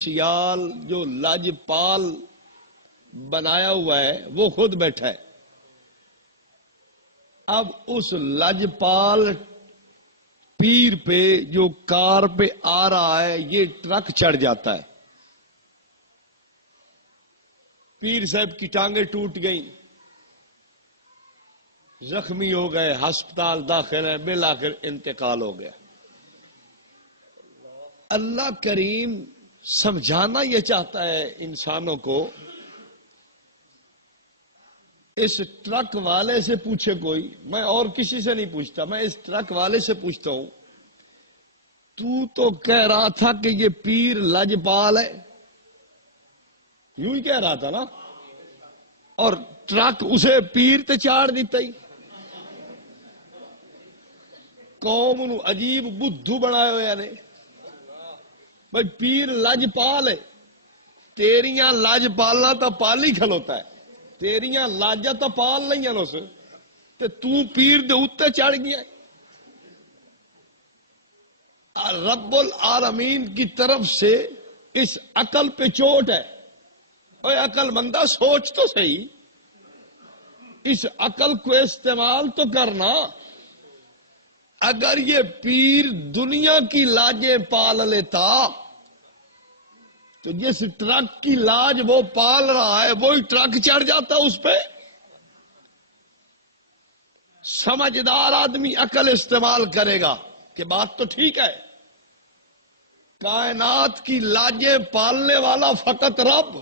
سیال جو لاجپال بنایا ہوا ہے وہ خود بیٹھا ہے. اب اس لاجپال پیر پہ جو کار پہ آ رہا ہے یہ ٹرک چڑھ جاتا ہے. پیر صاحب کی ٹانگیں ٹوٹ گئیں، زخمی ہو گئے، ہسپتال داخل ہیں، بالآخر انتقال ہو گیا. اللہ کریم سمجھانا یہ چاہتا ہے انسانوں کو. اس ٹرک والے سے پوچھے کوئی، میں اور کسی سے نہیں پوچھتا، میں اس ٹرک والے سے پوچھتا ہوں، تو کہہ رہا تھا کہ یہ پیر لاجپال ہے، یوں ہی کہہ رہا تھا نا، اور ٹرک اسے پیر تے چاڑ دیتا ہی. قوم نو عجیب بدھو بنایا ہوا نے. بھائی پیر لاجپال ہے، تیریاں لاجپالا تو پال ہی کھلوتا ہے، تیریاں لاجا تو پال نہیں ہیں اس تے تو پیر دے اوتے چڑھ گیا. رب العالمین کی طرف سے اس عقل پہ چوٹ ہے. اوے عقل مندہ سوچ تو صحیح، اس عقل کو استعمال تو کرنا. اگر یہ پیر دنیا کی لاجیں پال لیتا تو جس ٹرک کی لاج وہ پال رہا ہے وہی ٹرک چڑھ جاتا اس پہ. سمجھدار آدمی عقل استعمال کرے گا کہ بات تو ٹھیک ہے، کائنات کی لاجیں پالنے والا فقط رب،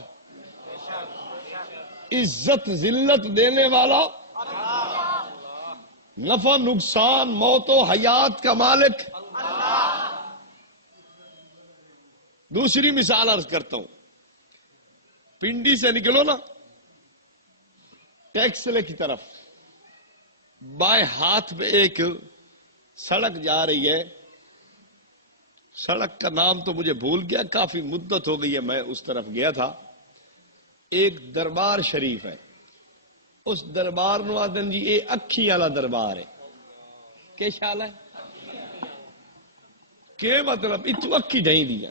عزت ذلت دینے والا، نفع نقصان موت و حیات کا مالک. دوسری مثال عرض کرتا ہوں. پنڈی سے نکلو نا ٹیکسلے کی طرف، بائیں ہاتھ پہ ایک سڑک جا رہی ہے. سڑک کا نام تو مجھے بھول گیا، کافی مدت ہو گئی ہے میں اس طرف گیا تھا. ایک دربار شریف ہے، اس دربار نو آدن جی یہ اکھی والا دربار ہے. کیا خیال ہے؟ کہ مطلب اتو اکھی ڈھائی دیا.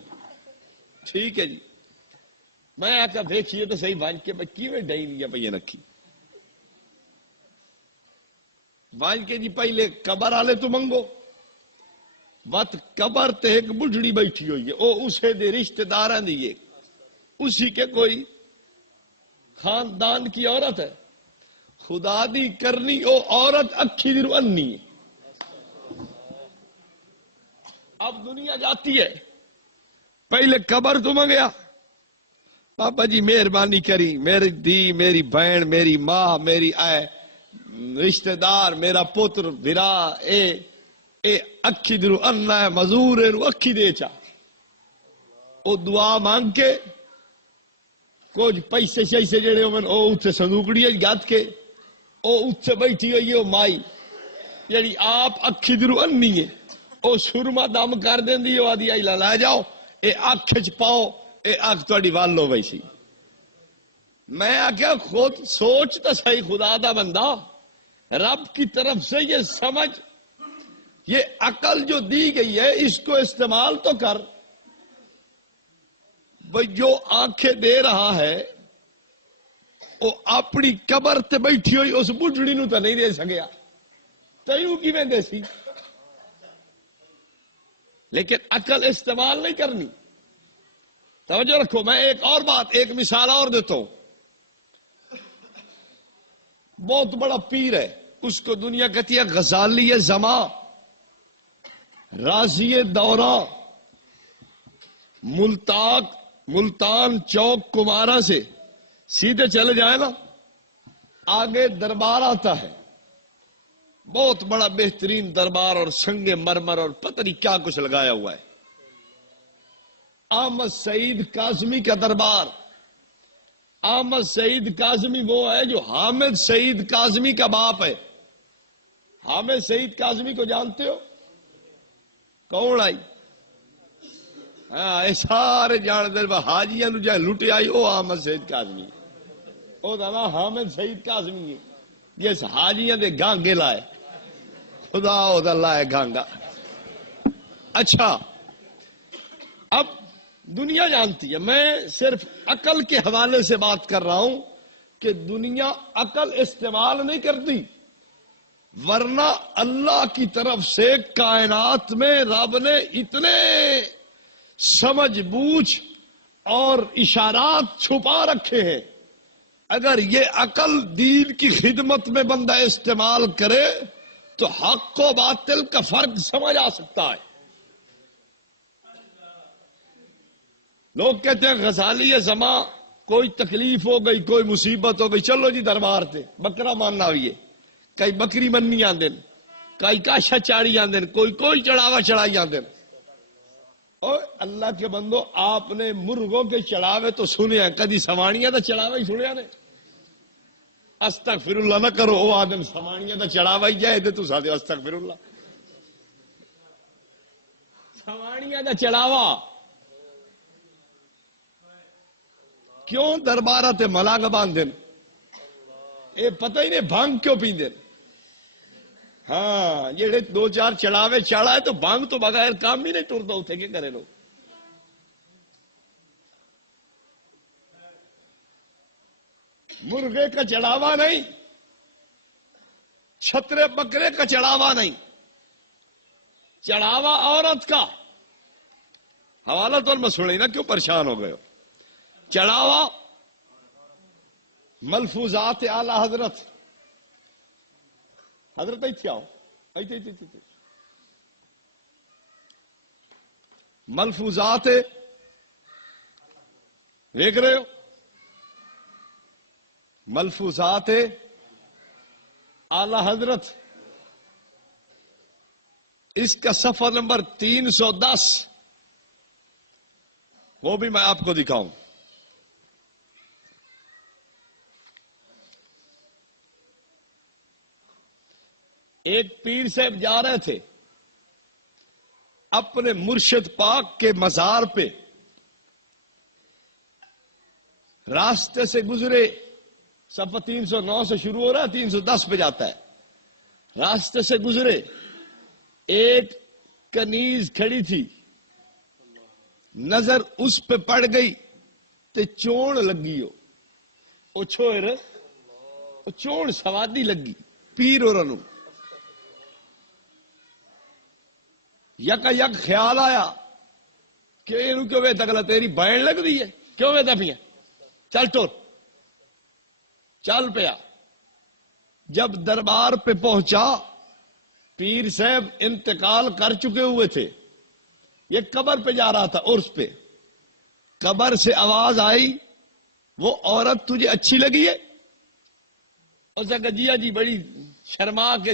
ٹھیک ہے جی، میں آ کر دیکھیے تو صحیح بانج کے کی میں ڈھائی دیا پہ رکھی. بانج کے جی پہلے قبر والے تو منگو، وت قبر تے ایک بڑھڑی بیٹھی ہوئی ہے، وہ اسے دے رشتہ داراں دیے، اسی کے کوئی خاندان کی عورت ہے. خدا دی کرنی او عورت اکھی دی رو انی ہے. اب دنیا جاتی ہے، پہلے قبر تو منگیا، بابا جی مہربانی کری، میری دی، میری بہن، میری ماں، میری رشتہ دار، میرا پتر برا اے اکھی دی رو انا ہے، مزور ہے رو اکھی دے چا. او دعا مانگ کے کچھ پیسے شیسے جڑے او اتنے سندوکڑی گد کے او اتنے بیٹھی ہوئی ہے مائی جیڑی آپ اکھی دی رو انی ہے. او سرما دم کر دینی، وہ آدھی آئیلا لے جاؤ، اے اکھ چ پاؤ، اے اکھ تہاڈی ول ہو ویسی. میں آخیا خود سوچ تو صحیح، خدا دا بندہ، رب کی طرف سے یہ سمجھ، یہ عقل جو دی گئی ہے اس کو استعمال تو کر. بھئی جو آنکھیں دے رہا ہے وہ اپنی قبر تے بیٹھی ہوئی اس بڑھڑی نو تو نہیں دے سکیا، تینوں کیویں دے سی؟ لیکن عقل استعمال نہیں کرنی. توجہ رکھو، میں ایک اور بات، ایک مثال اور دیتا ہوں. بہت بڑا پیر ہے، اس کو دنیا کہتی ہے غزالی زماں، راضی دورہ. ملتان چوک کمارا سے سیدھے چلے جائے نا، آگے دربار آتا ہے، بہت بڑا بہترین دربار اور سنگ مرمر اور پتہ نہیں کیا کچھ لگایا ہوا ہے. احمد سعید کاظمی کا دربار. احمد سعید کاظمی وہ ہے جو حامد سعید کاظمی کا باپ ہے. حامد سعید کاظمی کو جانتے ہو؟ کون آئی؟ ہاں سارے جان دے حاجیاں نو جائے لٹے آئی، وہ احمد سعید کاظمی، وہ نام حامد سعید کاظمی ہے. جس حاجیاں دے گانگے لائے، خدا او دا لائے گانگا. اچھا، اب دنیا جانتی ہے، میں صرف عقل کے حوالے سے بات کر رہا ہوں کہ دنیا عقل استعمال نہیں کرتی، ورنہ اللہ کی طرف سے کائنات میں رب نے اتنے سمجھ بوجھ اور اشارات چھپا رکھے ہیں، اگر یہ عقل دین کی خدمت میں بندہ استعمال کرے تو حق و باطل کا فرق سمجھ آ سکتا ہے۔ لوگ کہتے ہیں غزالی زماں کوئی تکلیف ہو گئی، کوئی مصیبت ہو گئی، چلو جی دربار تے بکرا ماننا ہوئی ہے، کئی بکری مننی آندن، کئی کاشا چاڑی آندن، کوئی چڑھاوا چڑھائی آندن۔ اور اللہ کے بندو، آپ نے مرغوں کے چڑھاوے تو سنے ہیں، کدی سوانیاں دا چڑھاوا ہی سنیا نے؟ استغفر اللہ نہ کرو، او آدم سوانیاں دا چڑھاوا ہی جائے دے تو سادے استغفر اللہ۔ سوانیاں دا چڑھاوا کیوں دربارہ تے ملاگ باندھن؟ اے پتہ ہی نہیں بھانگ کیوں پیندن؟ ہاں جڑے دو چار چڑھاوے چڑھا ہے تو بھانگ تو بغیر کام ہی نہیں ٹرتا، اتنے کے کرے لوگ۔ مرغے کا چڑھاوا نہیں، چھترے بکرے کا چڑھاوا نہیں، چڑھاوا عورت کا حوالہ تو میں سنے نا، کیوں پریشان ہو گئے ہو؟ چڑھاوا ملفوظات اعلی حضرت ایتھے آؤ، ایتھے ملفوظات دیکھ رہے ہو؟ ملفوظات اعلی حضرت، اس کا صفحہ نمبر 310، وہ بھی میں آپ کو دکھاؤں۔ ایک پیر صاحب جا رہے تھے اپنے مرشد پاک کے مزار پہ، راستے سے گزرے، صفحہ 309 سے شروع ہو رہا ہے، 310 پہ جاتا ہے۔ راستے سے گزرے، ایک کنیز کھڑی تھی، نظر اس پہ پڑ گئی تے چون لگی ہو، او چھوئر چون سوادی لگی پیر اور انو۔ یکا یک خیال آیا کہ انہوں کیوں ویتا گلا تیری بین لگ دی ہے، کیوں ویتا پیا، چل ٹور، چل پیا۔ جب دربار پہ پہنچا، پیر صاحب انتقال کر چکے ہوئے تھے، یہ قبر پہ جا رہا تھا، عرس پہ۔ قبر سے آواز آئی، وہ عورت تجھے اچھی لگی ہے؟ اس نے کہا جی جی، بڑی شرما کے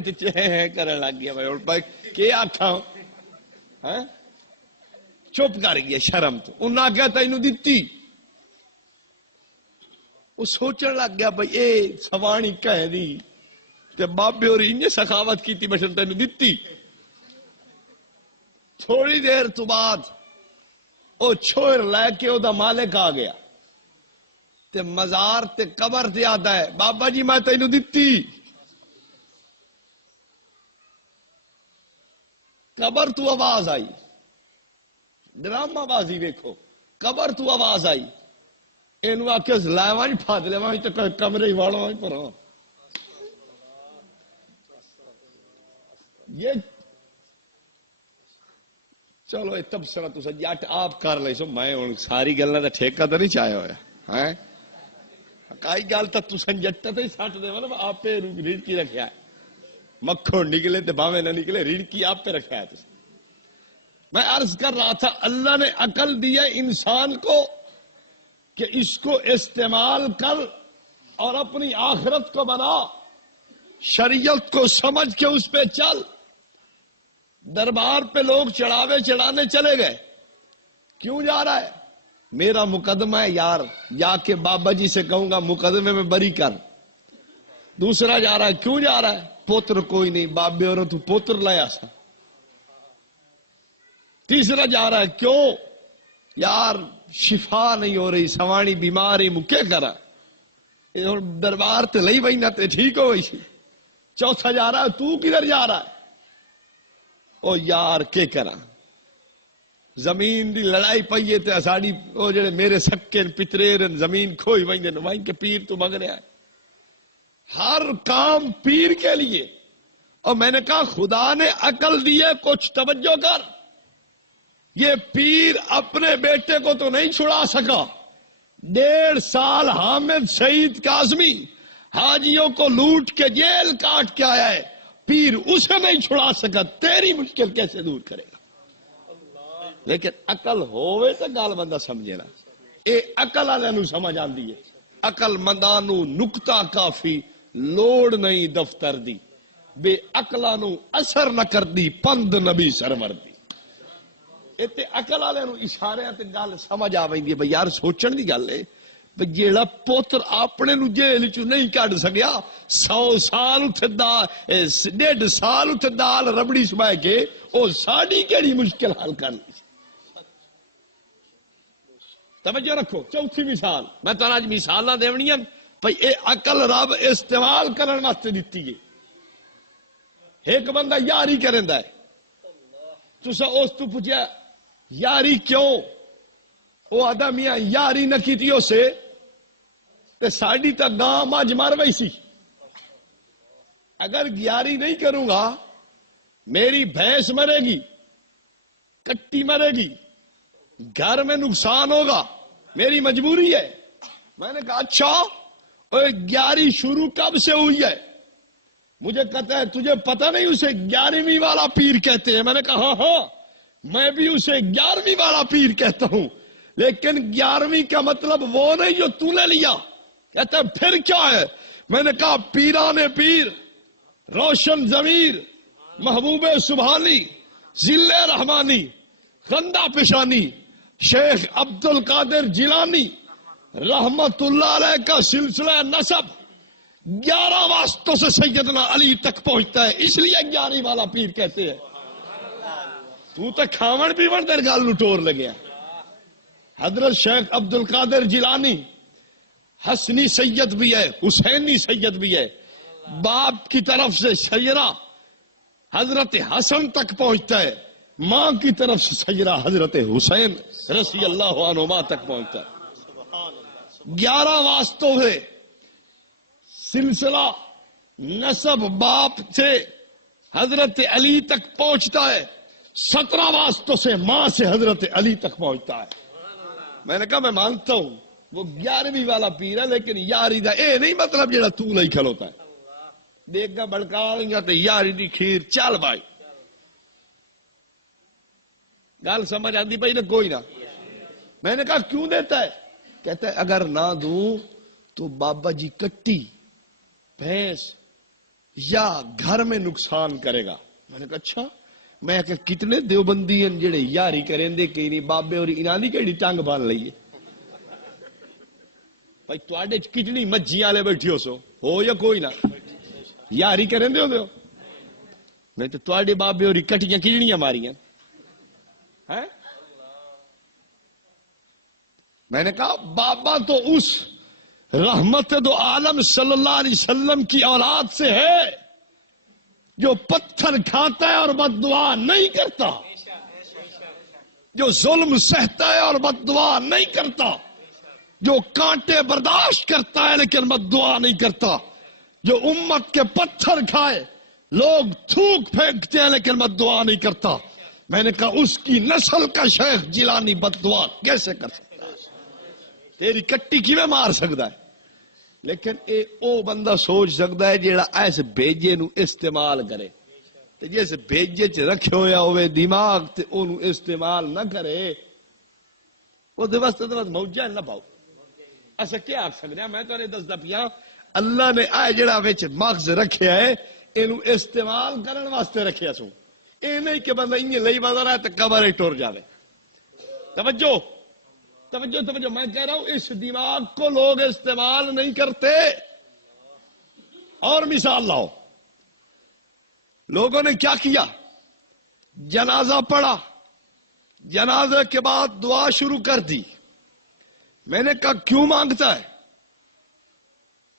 کرنے لگ گیا، میں کیا آکھا ہوں، چپ کر گیا شرم تو۔ انہاں کہا تینوں دتی، وہ سوچن لگ گیا بھئی اے سوانی کہہ دی تے بابے اور انہیں سخاوت کی تھی بشن تینوں دتی۔ تھوڑی دیر تو بعد او چھوڑ لے کے او دا مالک آ گیا تے مزار تے قبر تے آتا ہے، بابا جی میں تینوں دتی۔ قبر تو آواز آئی، ڈرامہ بازی دیکھو، قبر تو آواز آئی، اینو آکے لائیوان پھاد لیوان تو کمرے ہی واڑوان پر ہاں۔ یہ چلو تبصرہ تو سجاٹ آپ کر لے سو، میں ساری گلنا دا ٹھیکہ تو نہیں چاہے ہویا، کائی گال تا تو سنجٹتا تا ہی ساٹھ دے والا، آپ پہ ریڑھ کی رکھیا ہے، مکھوں نکلے تے باویں نہ نکلے، ریڑھ کی آپ پہ رکھا ہے۔ میں عرض کر رہا تھا اللہ نے عقل دیا انسان کو کہ اس کو استعمال کر اور اپنی آخرت کو بنا، شریعت کو سمجھ کے اس پہ چل۔ دربار پہ لوگ چڑھاوے چڑھانے چلے گئے، کیوں جا رہا ہے؟ میرا مقدمہ ہے یار، جا کے بابا جی سے کہوں گا مقدمے میں بری کر۔ دوسرا جا رہا ہے، کیوں جا رہا ہے؟ پوتر کوئی نہیں، بابے اور تو پوتر لایا سا۔ تیسرا جا رہا ہے، کیوں یار شفا نہیں ہو رہی، سوانی بیماری مکے کرا، دربار تے لئی بہی نہ تے ٹھیک ہو گئی۔ چوتھا جا رہا ہے، تو کدھر جا رہا ہے؟ او یار کے کرا، زمین دی لڑائی پئی تے ساڈی او جڑے میرے سکے پترے زمین کھوئی ویندے نے وہیں کے پیر تو مانگ رہا ہے. ہر کام پیر کے لیے. اور میں نے کہا خدا نے عقل دی ہے, کچھ توجہ کر. یہ پیر اپنے بیٹے کو تو نہیں چھڑا سکا. 1.5 سال حامد شہید کاظمی حاجیوں کو لوٹ کے جیل کاٹ کے آیا ہے. پیر اسے نہیں چھڑا سکا, تیری مشکل کیسے دور کرے گا؟ لیکن عقل ہوئے تو گال بندہ سمجھے نا. اے عقل والے نو سمجھ آندی ہے. عقل منداں نو نکتا کافی لوڑ نہیں دفتر دی. بے عقلاں نو اثر نہ کردی پند نبی سرور دی. اتے عقل والے نو اشارے تے گل سمجھ آ ویندی ہے بھئی یار سوچن دی گل ہے بھئی جیڑا پوتر اپنے نو جیل چوں نہیں کڈ سکیا 100 سال اتے 1.5 سال اتے دال ربڑی سمائے کے او ساڈی کیڑی مشکل حل کرنی. توجہ رکھو. چوتھی مثال میں تمہیں اج مثالاں دیونیاں بھئی اے عقل رب استعمال کرن واسطے دتی ہے. ایک بندہ یاری کریندا ہے, تسا اس تو پوچھیا یاری کیوں؟ وہ آدھا میاں یاری نہ کیتی اسے تے ساڈی تا گاں مجھ مر وئی سی. اگر یاری نہیں کروں گا میری بھینس مرے گی, کٹی مرے گی, گھر میں نقصان ہوگا, میری مجبوری ہے. میں نے کہا اچھا یاری شروع کب سے ہوئی ہے؟ مجھے کہتا ہے تجھے پتہ نہیں اسے 11ویں والا پیر کہتے ہیں. میں نے کہا ہاں میں بھی اسے 11ویں والا پیر کہتا ہوں, لیکن 11ویں کا مطلب وہ نہیں جو تو نے لیا. کہتا ہے پھر کیا ہے؟ میں نے کہا پیران پیر, روشن ضمیر, محبوب سبحانی, ذل رحمانی, خندہ پیشانی, شیخ عبد القادر جیلانی رحمت اللہ علیہ کا سلسلہ نسب 11 واسطوں سے سیدنا علی تک پہنچتا ہے, اس لیے 11ویں والا پیر کہتے ہیں. تو کھاون پیون تیرے گل نٹور لگیا. حضرت شیخ عبد القادر جیلانی حسنی سید بھی ہے, حسینی سید بھی ہے. باپ کی طرف سے سیرہ حضرت حسن تک پہنچتا ہے, ماں کی طرف سے سیرہ حضرت حسین رضی اللہ عنہما تک پہنچتا ہے. 11 واسطوں سے سلسلہ نسب باپ سے حضرت علی تک پہنچتا ہے. 17 واسطوں سے ماں سے حضرت علی تک پہنچتا ہے. میں نے کہا میں مانتا ہوں وہ 11ویں والا پیر ہے, لیکن یاری دا اے نہیں مطلب جیڑا تو نہیں کھلوتا ہے. دیکھ گا بڑکا لیں گا تو یاری دی کھیر چل بھائی. گل سمجھ آتی پئی نہ کوئی نہ. میں نے کہا کیوں دیتا ہے؟ کہتا ہے اگر نہ دوں تو بابا جی کٹی بھینس یا گھر میں نقصان کرے گا. میں نے کہا اچھا. میں کہ کتنے دیوبندی ہیں جڑے یاری کریں دے کہ نہیں بابے اور انہاں دی کیڑی ٹنگ بن لئیے. بھائی تواڈے کتنی مجھیاں والے بیٹھے ہو یا کوئی نہ یاری کریں دے ہو نہیں تو تواڈے بابے اور کٹیاں کیڑیاں ماریاں ہیں. میں نے کہا بابا تو اس رحمت دو عالم صلی اللہ علیہ وسلم کی اولاد سے ہے جو پتھر کھاتا ہے اور بد دعا نہیں کرتا, جو ظلم سہتا ہے اور بد دعا نہیں کرتا, جو کانٹے برداشت کرتا ہے لیکن بد دعا نہیں کرتا, جو امت کے پتھر کھائے لوگ تھوک پھینکتے ہیں لیکن بد دعا نہیں کرتا. میں نے کہا اس کی نسل کا شیخ جیلانی بد دعا کیسے کر سکتا ہے؟ تیری کٹی کیویں مار سکتا ہے؟ لیکن اے او بندہ سوچ سکتا ہے جیڑا ایس بھیجے نو استعمال کرے. تے جیسے بھیجے چ رکھے ہویا ہوئے دماغ تے اونوں استعمال نہ کرے او دے واسطے تے موجہ نہ پاؤ. اسا کیا آکھ سکدے ہیں؟ میں تانوں دسدا پیاں اللہ نے اے جیڑا وچ مغز رکھیا ہے اینو استعمال کرن واسطے رکھیا سو. اے نہیں کہ بندہ انج لئی بازار ہے تے قبر ٹر جاوے. توجہ توجہ توجہ. میں کہہ رہا ہوں اس دماغ کو لوگ استعمال نہیں کرتے. اور مثال لاؤ. لوگوں نے کیا کیا؟ جنازہ پڑھا, جنازے کے بعد دعا شروع کر دی. میں نے کہا کیوں مانگتا ہے؟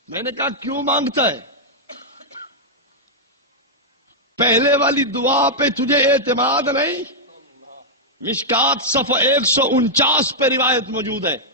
میں نے کہا کیوں مانگتا ہے؟ پہلے والی دعا پہ تجھے اعتماد نہیں؟ مشکات صفحہ 149 پہ روایت موجود ہے.